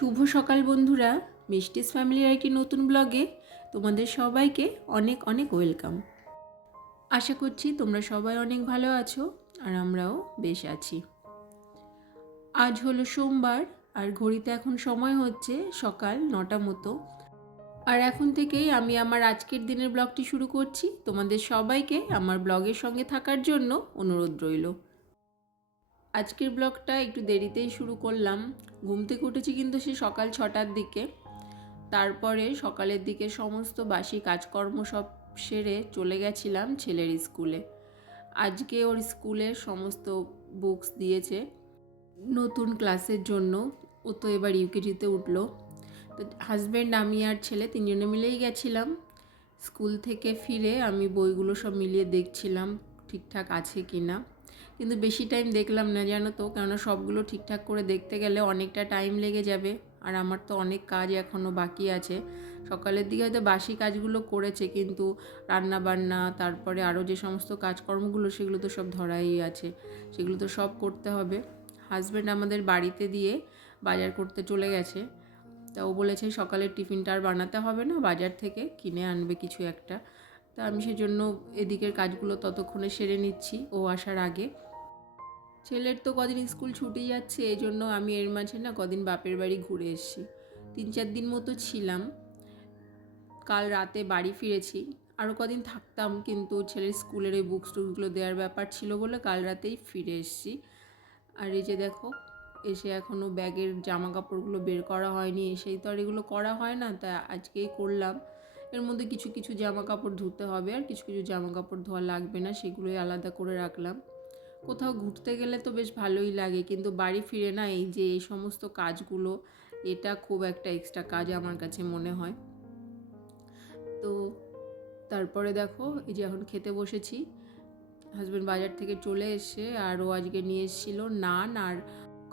শুভ সকাল বন্ধুরা, মিষ্টিস ফ্যামিলির একটি নতুন ব্লগে তোমাদের সবাইকে অনেক অনেক ওয়েলকাম। আশা করছি তোমরা সবাই অনেক ভালো আছো আর আমরাও বেশ আছি। আজ হলো সোমবার আর ঘড়িতে এখন সময় হচ্ছে সকাল 9টা মতো। আর এখন থেকেই আমি আমার আজকের দিনের ব্লগটি শুরু করছি। তোমাদের সবাইকে আমার ব্লগের সঙ্গে থাকার জন্য অনুরোধ রইল। আজকের ব্লগটা একটু দেরিতেই শুরু করলাম। ঘুম থেকে উঠেছি কিন্তু সে সকাল 6টার দিকে। তারপরে সকালের দিকে সমস্ত বাসি কাজকর্ম সব সেরে চলে গেছিলাম ছেলের স্কুলে। আজকে ওর স্কুলের সমস্ত বুকস দিয়েছে নতুন ক্লাসের জন্য। ও তো এবার ইউকেজিতে উঠলো। তো হাজব্যান্ড, আমি আর ছেলে তিনজনে মিলেই গেছিলাম। স্কুল থেকে ফিরে আমি বইগুলো সব মিলিয়ে দেখছিলাম ঠিকঠাক আছে কি না। কিন্তু বেশি টাইম দেখলাম না জানো তো, কেননা সবগুলো ঠিকঠাক করে দেখতে গেলে অনেকটা টাইম লেগে যাবে। আর আমার তো অনেক কাজ এখনও বাকি আছে। সকালের দিকে হয়তো বাসি কাজগুলো করেছে, কিন্তু রান্না বান্না তারপরে আরও যে সমস্ত কাজকর্মগুলো সেগুলো তো সব ধরাই আছে, সেগুলো তো সব করতে হবে। হাজব্যান্ড আমাদের বাড়িতে দিয়ে বাজার করতে চলে গেছে। তা ও বলেছে সকালের টিফিনটা আর বানাতে হবে না, বাজার থেকে কিনে আনবে কিছু একটা। তা আমি সেজন্য এদিকের কাজগুলো ততক্ষণে সেরে নিচ্ছি ও আসার আগে। ছেলের তো কদিন স্কুল ছুটি যাচ্ছে, এই জন্য আমি এর মাঝে না কদিন বাপের বাড়ি ঘুরে এসেছি। 3-4 দিন মতো ছিলাম। কাল রাতে বাড়ি ফিরেছি। আরও কদিন থাকতাম, কিন্তু ছেলের স্কুলের এই বুকস টুকসগুলো দেওয়ার ব্যাপার ছিল বলে কাল রাতেই ফিরে এসেছি। আর এই যে দেখো, এসে এখনও ব্যাগের জামা কাপড়গুলো বের করা হয়নি। এসেই তো আর এগুলো করা হয় না, তা আজকেই করলাম। এর মধ্যে কিছু কিছু জামা কাপড় ধুতে হবে, আর কিছু কিছু জামা কাপড় ধোয়া লাগবে না, সেগুলোই আলাদা করে রাখলাম। কোথাও ঘুরতে গেলে তো বেশ ভালোই লাগে, কিন্তু বাড়ি ফিরে না এই যে এই সমস্ত কাজগুলো, এটা খুব একটা এক্সট্রা কাজ আমার কাছে মনে হয়। তো তারপরে দেখো, এই যে এখন খেতে বসেছি। হাজব্যান্ড বাজার থেকে চলে এসে আর ও আজকে নিয়ে এসেছিলো নান আর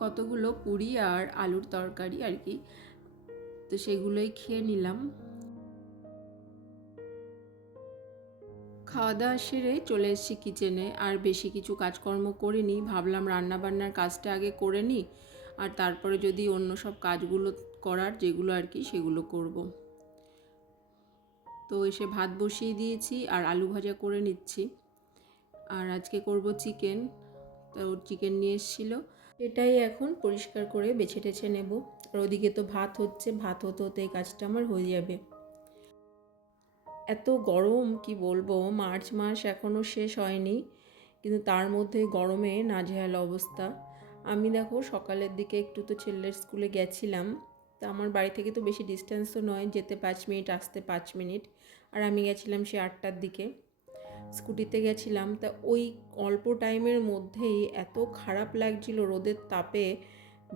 কতগুলো পুরি আর আলুর তরকারি আর কি। তো সেগুলোই খেয়ে নিলাম। খাওয়া দাওয়া সেরে চলে এসেছি কিচেনে। আর বেশি কিছু কাজকর্ম করিনি, ভাবলাম রান্নাবান্নার কাজটা আগে করে নিই, আর তারপরে যদি অন্য সব কাজগুলো করার যেগুলো আর কি সেগুলো করব। তো এসে ভাত বসিয়ে দিয়েছি আর আলু ভাজা করে নিচ্ছি। আর আজকে করব চিকেন। তো চিকেন নিয়ে এসেছিলো, এটাই এখন পরিষ্কার করে বেছে টেছে নেব। আর ওদিকে তো ভাত হচ্ছে, ভাত হতে হতে এই কাজটা আমার হয়ে যাবে। এত গরম কি বলবো, মার্চ মাস এখনও শেষ হয়নি, কিন্তু তার মধ্যে গরমে নাজেহাল অবস্থা। আমি দেখো সকালের দিকে একটু তো ছেলের স্কুলে গেছিলাম। তা আমার বাড়ি থেকে তো বেশি ডিস্টেন্স তো নয়, যেতে 5 মিনিট আসতে 5 মিনিট। আর আমি গেছিলাম সে 8টার দিকে, স্কুটিতে গেছিলাম। তা ওই অল্প টাইমের মধ্যেই এত খারাপ লাগছিল রোদের তাপে,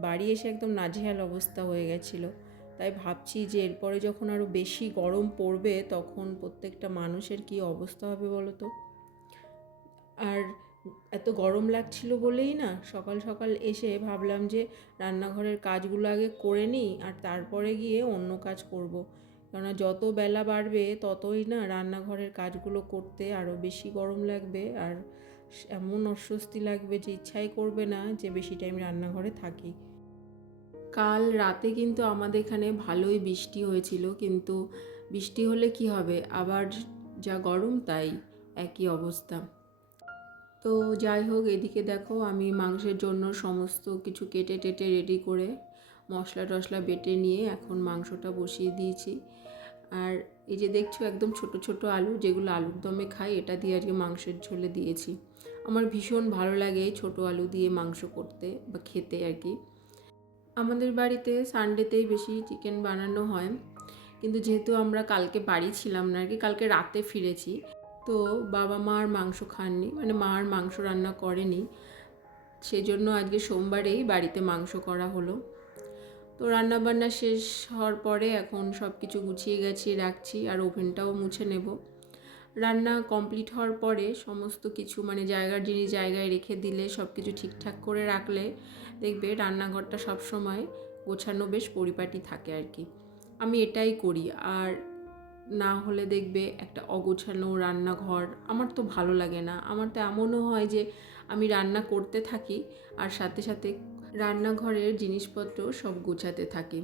বাড়ি এসে একদম নাজেহাল অবস্থা হয়ে গেছিলো। তাই ভাবছি যে এরপরে যখন আরও বেশি গরম পড়বে তখন প্রত্যেকটা মানুষের কী অবস্থা হবে বলো তো। আর এত গরম লাগছিল বলেই না সকাল সকাল এসে ভাবলাম যে রান্নাঘরের কাজগুলো আগে করে নিই, আর তারপরে গিয়ে অন্য কাজ করব। কেননা যত বেলা বাড়বে ততই না রান্নাঘরের কাজগুলো করতে আরও বেশি গরম লাগবে, আর এমন অস্বস্তি লাগবে যে ইচ্ছাই করবে না যে বেশি টাইম রান্নাঘরে থাকি। কাল রাতে কিন্তু আমাদের এখানে ভালোই বৃষ্টি হয়েছিল, কিন্তু বৃষ্টি হলে কি হবে, আবার যা গরম তাই একই অবস্থা। তো যাই হোক, এদিকে দেখো আমি মাংসের জন্য সমস্ত কিছু কেটে টেটে রেডি করে মশলা টশলা বেটে নিয়ে এখন মাংসটা বসিয়ে দিয়েছি। আর এই যে দেখছো একদম ছোট ছোট আলু, যেগুলো আলুর দমে খাই, এটা দিয়ে আজকে মাংসের ঝোলে দিয়েছি। আমার ভীষণ ভালো লাগে ছোট আলু দিয়ে মাংস করতে বা খেতে আর কি। আমাদের বাড়িতে সানডেতেই বেশি চিকেন বানানো হয়, কিন্তু যেহেতু আমরা কালকে বাড়ি ছিলাম না আর কি, কালকে রাতে ফিরেছি, তো বাবা মা আর মাংস খাননি, মানে মা আর মাংস রান্না করেনি, সেজন্য আজকে সোমবারেই বাড়িতে মাংস করা হলো। তো রান্নাবান্না শেষ হওয়ার পরে এখন সব কিছু গুছিয়ে গেছিয়ে রাখছি, আর ওভেনটাও মুছে নেব। রান্না কমপ্লিট হওয়ার পরে সমস্ত কিছু মানে জায়গার জিনিস জায়গায় রেখে দিলে, সব কিছু ঠিকঠাক করে রাখলে দেখবে রান্নাঘরটা সবসময় গোছানো বেশ পরিপাটি থাকে আর কি। আমি এটাই করি। আর না হলে দেখবে একটা অগোছানো রান্নাঘর আমার তো ভালো লাগে না। আমার তো এমনও হয় যে আমি রান্না করতে থাকি আর সাথে সাথে রান্নাঘরের জিনিসপত্র সব গোছাতে থাকি।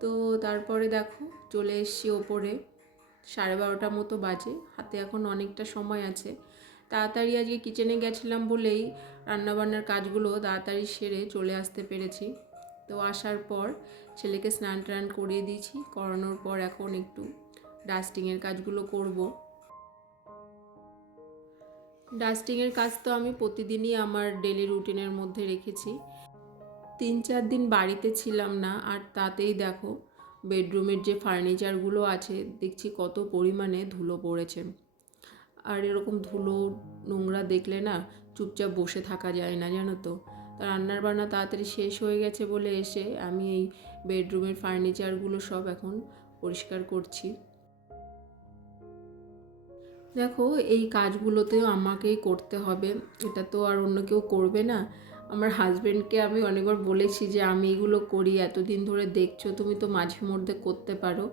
তো তারপরে দেখো চলে এসেছি ওপরে, 12:30 মতো বাজে, হাতে এখন অনেকটা সময় আছে। তাড়াতাড়ি আজকে কিচেনে গেছিলাম বলেই রান্নাবান্নার কাজগুলো তাড়াতাড়ি সেরে চলে আসতে পেরেছি। তো আসার পর ছেলেকে স্নান টান করিয়ে দিয়েছি, করানোর পর এখন একটু ডাস্টিংয়ের কাজগুলো করব। ডাস্টিংয়ের কাজ তো আমি প্রতিদিনই আমার ডেলি রুটিনের মধ্যে রেখেছি। 3-4 দিন বাড়িতে ছিলাম না, আর তাতেই দেখো বেডরুমের যে ফার্নিচারগুলো আছে দেখছি কত পরিমাণে ধুলো পড়েছে। আর এরকম ধুলো নোংরা দেখলে না চুপচাপ বসে থাকা যায় না, জানো তো। রান্নার বান্না তাড়াতাড়ি শেষ হয়ে গেছে বলে এসে আমি এই বেডরুমের ফার্নিচারগুলো সব এখন পরিষ্কার করছি। দেখো এই কাজগুলোতেও আমাকেই করতে হবে, এটা তো আর অন্য কেউ করবে না। আমার হাজব্যান্ডকে আমি অনেকবার বলেছি যে আমি এগুলো করি, এতদিন ধরে দেখছো, তুমি তো মাঝে মধ্যে করতে পারো,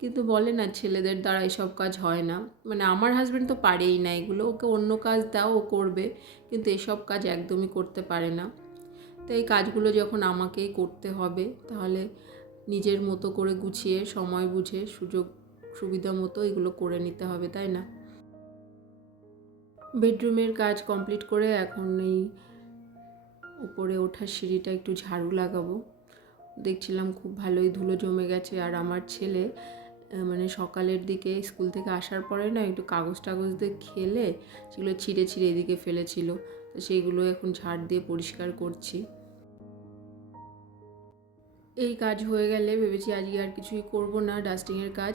কিন্তু বলে না ছেলেদের দ্বারা এসব কাজ হয় না। মানে আমার হাজব্যান্ড তো পারেই না এগুলো, ওকে অন্য কাজ দাও ও করবে, কিন্তু এসব কাজ একদমই করতে পারে না। তো এই কাজগুলো যখন আমাকেই করতে হবে, তাহলে নিজের মতো করে গুছিয়ে সময় বুঝে সুযোগ সুবিধা মতো এগুলো করে নিতে হবে, তাই না। বেডরুমের কাজ কমপ্লিট করে এখন এই উপরে ওঠার সিঁড়িটা একটু ঝাড়ু লাগাবো। দেখছিলাম খুব ভালোই ধুলো জমে গেছে, আর আমার ছেলে মানে সকালের দিকে স্কুল থেকে আসার পরে না একটু কাগজ টাগজ দিয়ে খেলে সেগুলো ছিঁড়ে ছিঁড়ে এদিকে ফেলেছিল, তো সেইগুলো এখন ঝাড় দিয়ে পরিষ্কার করছি। এই কাজ হয়ে গেলে ভেবেছি আজকে আর কিছুই করব না, ডাস্টিংয়ের কাজ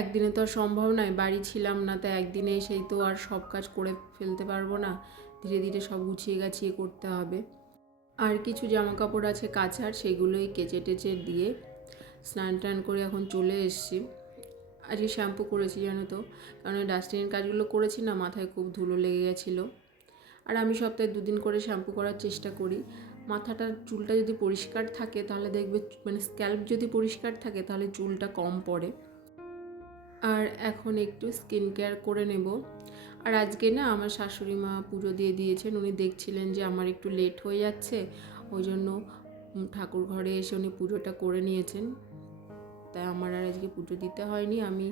একদিনে তো আর সম্ভব নয়, বাড়ি ছিলাম না, তাই একদিনে সেই তো আর সব কাজ করে ফেলতে পারবো না, ধীরে ধীরে সব গুছিয়ে গাছিয়ে করতে হবে। আর কিছু জামা কাপড় আছে কাচার, সেগুলোই কেচে টেচে দিয়ে স্নান টান করে এখন চলে এসেছি। আজকে শ্যাম্পু করেছি জানো তো, কারণ ডাস্টিংয়ের কাজগুলো করেছি না, মাথায় খুব ধুলো লেগে গেছিলো। আর আমি সপ্তাহে 2 দিন করে শ্যাম্পু করার চেষ্টা করি। মাথাটার চুলটা যদি পরিষ্কার থাকে তাহলে দেখবে, মানে স্ক্যাল্প যদি পরিষ্কার থাকে তাহলে চুলটা কম পড়ে। আর এখন একটু স্কিন কেয়ার করে নেব। আর আজকে না আমার শাশুড়ি মা পুজো দিয়ে দিয়েছেন, উনি দেখছিলেন যে আমার একটু লেট হয়ে যাচ্ছে, ওই জন্য ঠাকুর ঘরে এসে উনি পুজোটা করে নিয়েছেন, তাই আমার আর আজকে পুজো দিতে হয়নি। আমি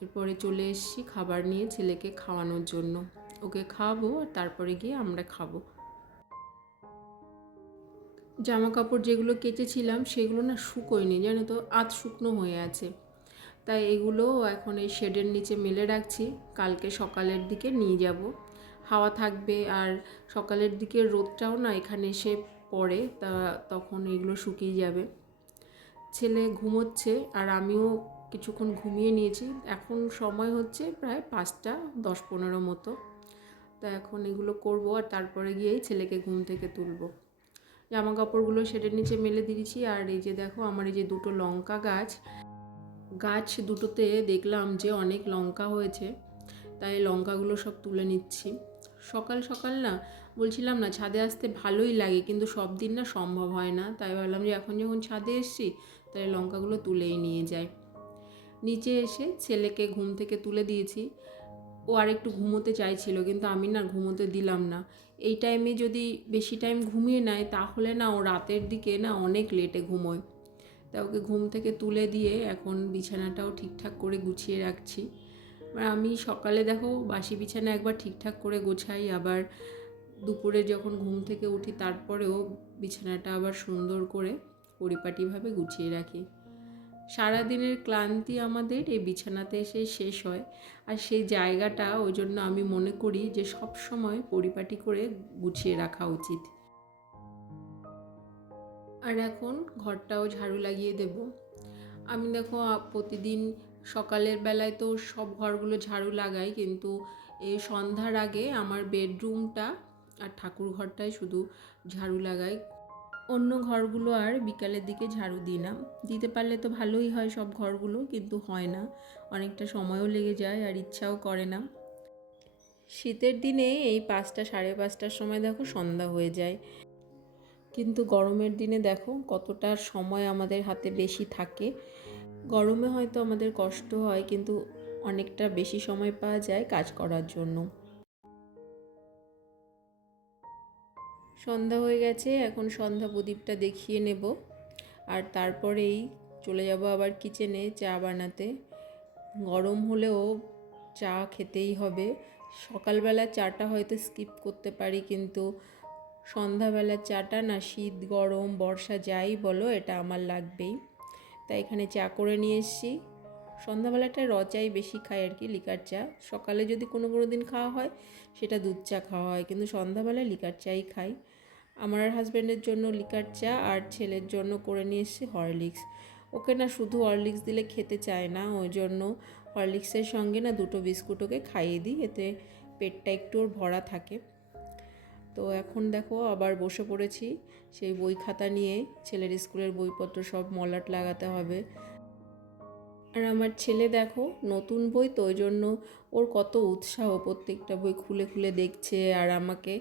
এরপরে চলে এসেছি খাবার নিয়ে ছেলেকে খাওয়ানোর জন্য, ওকে খাওয়াবো আর তারপরে গিয়ে আমরা খাবো। জামা কাপড় যেগুলো কেচেছিলাম সেগুলো না শুকোয়নি, জানো তো, আধ শুকনো হয়ে আছে, তাই এগুলো এখন এই শেডের নিচে মেলে রাখছি, কালকে সকালের দিকে নিয়ে যাব। হাওয়া থাকবে আর সকালের দিকে রোদটাও না এখানে এসে পড়ে, তখন এগুলো শুকিয়ে যাবে। ছেলে ঘুমোচ্ছে আর আমিও কিছুক্ষণ ঘুমিয়ে নিয়েছি, এখন সময় হচ্ছে প্রায় 5:10-15 মতো। তা এখন এগুলো করব আর তারপরে গিয়েই ছেলেকে ঘুম থেকে তুলব। জামা কাপড়গুলো শেডের নিচে মেলে দিয়েছি। আর এই যে দেখো আমার এই যে দুটো লঙ্কা গাছ দুটোতে দেখলাম যে অনেক লঙ্কা হয়েছে, তাই লঙ্কাগুলো সব তুলে নিচ্ছি। সকাল সকাল না বলছিলাম না ছাদে আসতে ভালোই লাগে, কিন্তু সব দিন না সম্ভব হয় না, তাই ভাবলাম যে এখন যখন ছাদে এসেছি তাই লঙ্কাগুলো তুলেই নিয়ে যাই। নিচে এসে ছেলেকে ঘুম থেকে তুলে দিয়েছি, ও আর একটু ঘুমোতে চাইছিল, কিন্তু আমি না ঘুমোতে দিলাম না। এই টাইমে যদি বেশি টাইম ঘুমিয়ে নেয় তাহলে না ও রাতের দিকে না অনেক লেটে ঘুমোয়, তা ওকে ঘুম থেকে তুলে দিয়ে এখন বিছানাটাও ঠিকঠাক করে গুছিয়ে রাখছি। আমি সকালে দেখো বাসি বিছানা একবার ঠিকঠাক করে গোছাই, আবার দুপুরে যখন ঘুম থেকে উঠি তারপরেও বিছানাটা আবার সুন্দর করে পরিপাটিভাবে গুছিয়ে রাখি। সারাদিনের ক্লান্তি আমাদের এই বিছানাতে এসে শেষ হয়, আর সেই জায়গাটা ওই জন্য আমি মনে করি যে সব সময় পরিপাটি করে গুছিয়ে রাখা উচিত। আর এখন ঘরটাও ঝাড়ু লাগিয়ে দেব। আমি দেখো প্রতিদিন সকালের বেলায় তো সব ঘরগুলো ঝাড়ু লাগাই, কিন্তু এই সন্ধ্যার আগে আমার বেডরুমটা আর ঠাকুর ঘরটাই শুধু ঝাড়ু লাগাই, অন্য ঘরগুলো আর বিকালের দিকে ঝাড়ু দিই না। দিতে পারলে তো ভালোই হয় সব ঘরগুলো, কিন্তু হয় না, অনেকটা সময়ও লেগে যায় আর ইচ্ছাও করে না। শীতের দিনে এই 5টা-5:30টার সময় দেখো সন্ধ্যা হয়ে যায়, কিন্তু গরমের দিনে দেখো কতটা সময় আমাদের হাতে বেশি থাকে। গরমে হয়তো আমাদের কষ্ট হয়, কিন্তু অনেকটা বেশি সময় পাওয়া যায় কাজ করার জন্য। সন্ধ্যা হয়ে গেছে, এখন সন্ধ্যা প্রদীপটা দেখিয়ে নেব। আর তারপরেই চলে যাব আবার কিচেনে চা বানাতে। গরম হলেও চা খেতেই হবে। সকালবেলা চাটা হয়তো স্কিপ করতে পারি, কিন্তু সন্ধ্যাবেলার চাটা না, শীত গরম বর্ষা যাই বলো, এটা আমার লাগবেই। তাই এখানে চা করে নিয়ে এসেছি। সন্ধ্যাবেলাটা চাই বেশি খাই আর কি, লিকার চা। সকালে যদি কোনো দিন খাওয়া হয় সেটা দুধ চা খাওয়া হয়, কিন্তু সন্ধ্যাবেলায় লিকার চাই খাই। আমার আর হাজব্যান্ডের জন্য লিকার চা, আর ছেলের জন্য করে নিয়ে এসেছি হরলিক্স। ওকে না শুধু হরলিক্স দিলে খেতে চায় না, ওই জন্য হরলিক্সের সঙ্গে না 2টো বিস্কুট ওকে খাইয়ে দিই, এতে পেটটা একটু ওর ভরা থাকে। তো এখন দেখো আবার বসে পড়েছি সেই বই খাতা নিয়ে, ছেলের স্কুলের বইপত্র সব মলাট লাগাতে হবে। আর আমার ছেলে দেখো নতুন বই, তো ওই জন্য ওর কত উৎসাহ, প্রত্যেকটা বই খুলে খুলে দেখছে আর আমাকে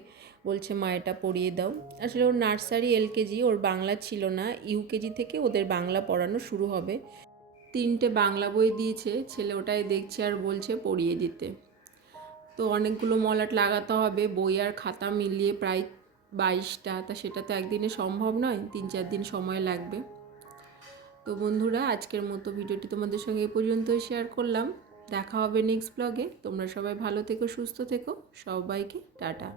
বলছে মা এটা পড়িয়ে দাও। আসলে ওর নার্সারি এলকেজি, ওর বাংলা ছিল না, ইউকেজি থেকে ওদের বাংলা পড়ানো শুরু হবে। 3টে বাংলা বই দিয়েছে, ছেলে ওটাই দেখছে আর বলছে পড়িয়ে দিতে। তো অনেকগুলো মলাট লাগাতে হবে, বই আর খাতা মিলিয়ে প্রায় 22টা, তা সেটা তো একদিনে সম্ভব নয়, 3-4 দিন সময় লাগবে। তো বন্ধুরা, আজকের মতো ভিডিওটি তোমাদের সঙ্গে এ পর্যন্তই শেয়ার করলাম। দেখা হবে নেক্সট ব্লগে। তোমরা সবাই ভালো থেকো, সুস্থ থেকো, সবাইকে টাটা।